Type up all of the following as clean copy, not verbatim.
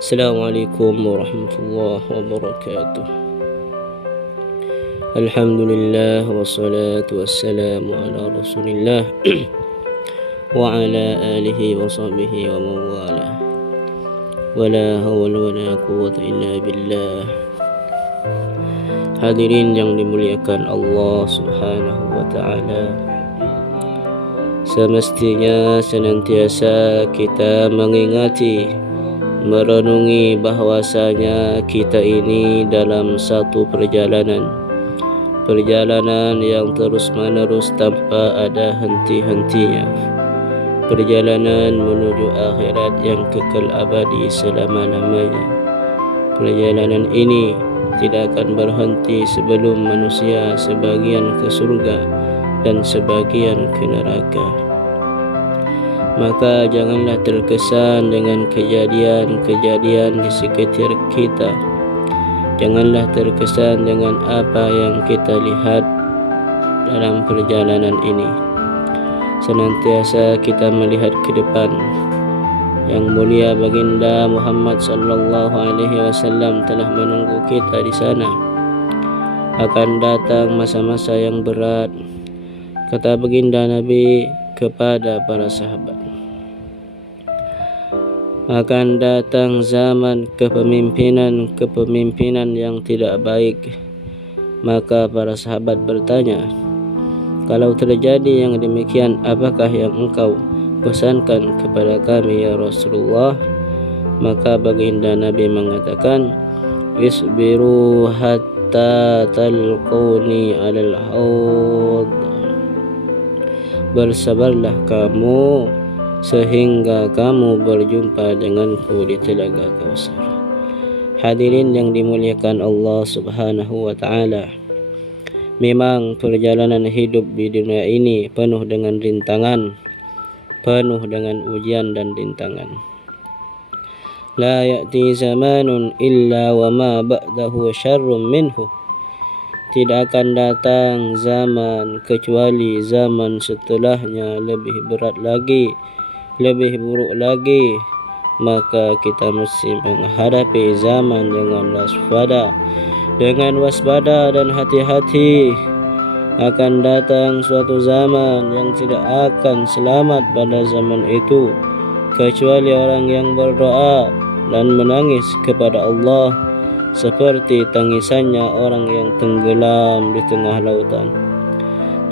Assalamualaikum warahmatullahi wabarakatuh. Alhamdulillah wassalatu wassalamu ala rasulillah wa ala alihi wa sahbihi wa mawala. Wala hawla wala quwwata illa billah. Hadirin yang dimuliakan Allah Subhanahu wa ta'ala, semestinya senantiasa kita mengingati, merenungi bahwasanya kita ini dalam satu perjalanan yang terus menerus tanpa ada henti-hentinya, perjalanan menuju akhirat yang kekal abadi selama-lamanya. Perjalanan ini tidak akan berhenti sebelum manusia sebagian ke surga dan sebagian ke neraka. Maka janganlah terkesan dengan kejadian-kejadian di sekitar kita. Janganlah terkesan dengan apa yang kita lihat dalam perjalanan ini. Senantiasa kita melihat ke depan. Yang mulia baginda Muhammad sallallahu alaihi wasallam telah menunggu kita di sana. Akan datang masa-masa yang berat, kata baginda Nabi kepada para sahabat. Akan datang zaman kepemimpinan yang tidak baik. Maka para sahabat bertanya, kalau terjadi yang demikian, apakah yang engkau pesankan kepada kami ya Rasulullah? Maka baginda Nabi mengatakan, isbiru hatta talquni alal haud. Bersabarlah kamu sehingga kamu berjumpa denganku di telaga Kausar. Hadirin yang dimuliakan Allah Subhanahu wa ta'ala, memang perjalanan hidup di dunia ini penuh dengan rintangan, penuh dengan ujian dan rintangan. La ya'ti zamanun illa wa ma ba'dahu syarrun minhu. Tidak akan datang zaman kecuali zaman setelahnya lebih berat lagi, lebih buruk lagi. Maka kita mesti menghadapi zaman dengan waspada dan hati-hati. Akan datang suatu zaman yang tidak akan selamat pada zaman itu kecuali orang yang berdoa dan menangis kepada Allah seperti tangisannya orang yang tenggelam di tengah lautan.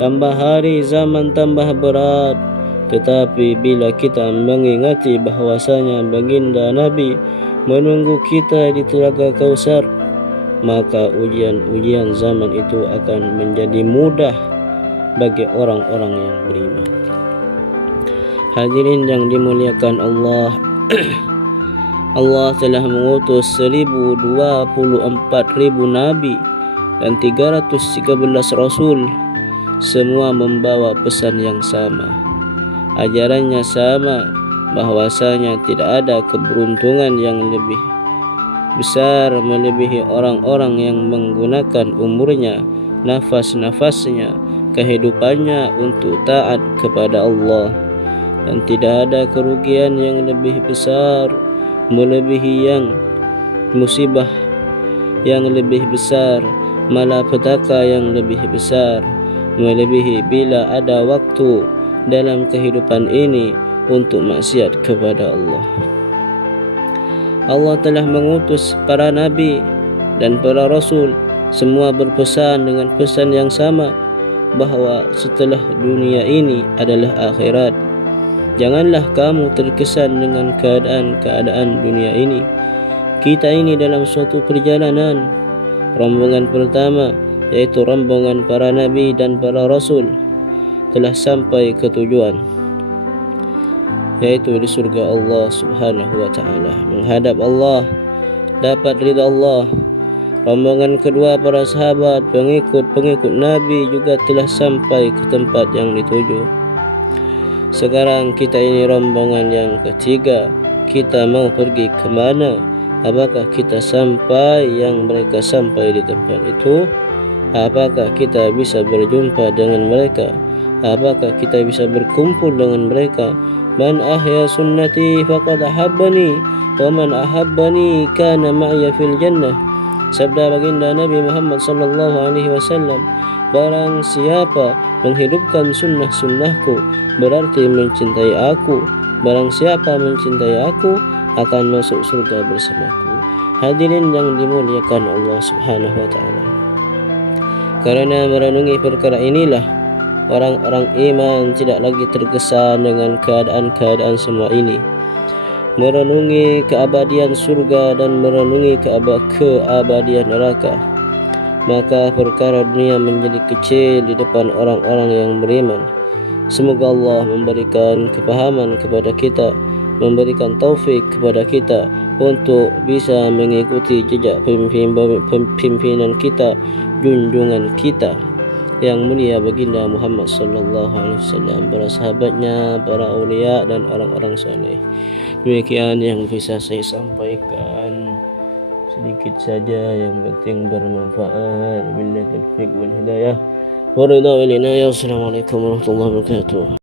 Tambah hari zaman tambah berat, tetapi bila kita mengingati bahwasanya baginda Nabi menunggu kita di telaga Kausar, maka ujian-ujian zaman itu akan menjadi mudah bagi orang-orang yang beriman. Hadirin yang dimuliakan Allah, Allah telah mengutus 1024.000 nabi dan 313 rasul. Semua membawa pesan yang sama, ajarannya sama, bahwasanya tidak ada keberuntungan yang lebih besar melebihi orang-orang yang menggunakan umurnya, nafas-nafasnya, kehidupannya untuk taat kepada Allah. Dan tidak ada kerugian yang lebih besar melebihi yang musibah yang lebih besar, malapetaka yang lebih besar melebihi bila ada waktu dalam kehidupan ini untuk maksiat kepada Allah. Allah telah mengutus para nabi dan para rasul, semua berpesan dengan pesan yang sama, bahwa setelah dunia ini adalah akhirat. Janganlah kamu terkesan dengan keadaan dunia ini. Kita ini dalam suatu perjalanan. Rombongan pertama, yaitu rombongan para nabi dan para rasul, telah sampai ke tujuan, yaitu di surga Allah Subhanahu wa ta'ala, menghadap Allah, dapat ridha Allah. Rombongan kedua, para sahabat, pengikut Nabi juga telah sampai ke tempat yang dituju. Sekarang kita ini rombongan yang ketiga. Kita mau pergi ke mana? Apakah kita sampai yang mereka sampai di tempat itu? Apakah kita bisa berjumpa dengan mereka? Apakah kita bisa berkumpul dengan mereka? Man ahya sunnati faqad ahabbani wa man ahabbani kana ma'ya fil jannah. Sabda baginda Nabi Muhammad sallallahu alaihi wasallam, barang siapa menghidupkan sunnah-sunnahku berarti mencintai aku. Barang siapa mencintai aku akan masuk surga bersamaku. Hadirin yang dimuliakan Allah Subhanahu wa taala. Karena merenungi perkara inilah orang-orang iman tidak lagi terkesan dengan keadaan-keadaan semua ini. Merenungi keabadian surga dan merenungi keabadian neraka, maka perkara dunia menjadi kecil di depan orang-orang yang beriman. Semoga Allah memberikan kepahaman kepada kita, memberikan taufik kepada kita untuk bisa mengikuti jejak pimpinan kita, junjungan kita yang mulia baginda Muhammad sallallahu alaihi wasallam, para sahabatnya, para aulia dan orang-orang soleh. Demikian yang bisa saya sampaikan, sedikit saja yang penting bermanfaat. Billahi taufiq wal hidayah. Wassalamualaikum warahmatullahi wabarakatuh.